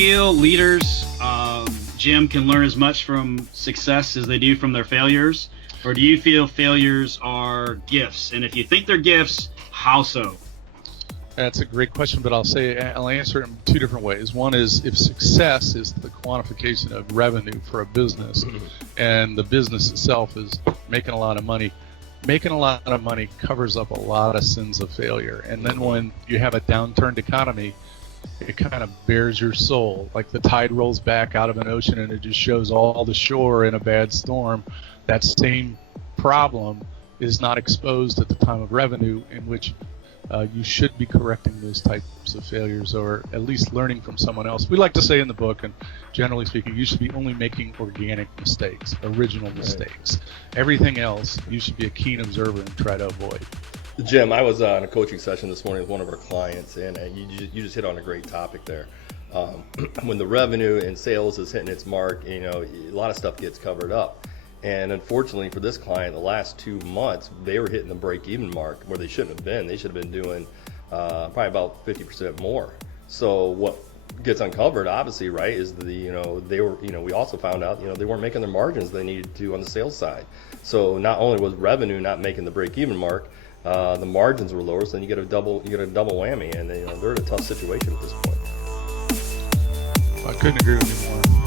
feel leaders, Jim, can learn as much from success as they do from their failures? Or do you feel failures are gifts? And if you think they're gifts, how so? That's a great question, but I'll answer it in two different ways. One is, if success is the quantification of revenue for a business, and the business itself is making a lot of money, making a lot of money covers up a lot of sins of failure. And then when you have a downturned economy, it kind of bears your soul. Like the tide rolls back out of an ocean and it just shows all the shore in a bad storm. That same problem is not exposed at the time of revenue, in which you should be correcting those types of failures, or at least learning from someone else. We like to say in the book, and generally speaking, you should be only making organic mistakes, original mistakes. Everything else, you should be a keen observer and try to avoid. Jim, I was on a coaching session this morning with one of our clients, and you just hit on a great topic there. When the revenue and sales is hitting its mark, a lot of stuff gets covered up. And unfortunately for this client, the last 2 months, they were hitting the break-even mark where they shouldn't have been. They should have been doing probably about 50% more. So what gets uncovered, obviously, right, is they were, we also found out, they weren't making the margins they needed to on the sales side. So not only was revenue not making the break-even mark, the margins were lower, so then you get a double whammy, and they're in a tough situation at this point. I couldn't agree with you more.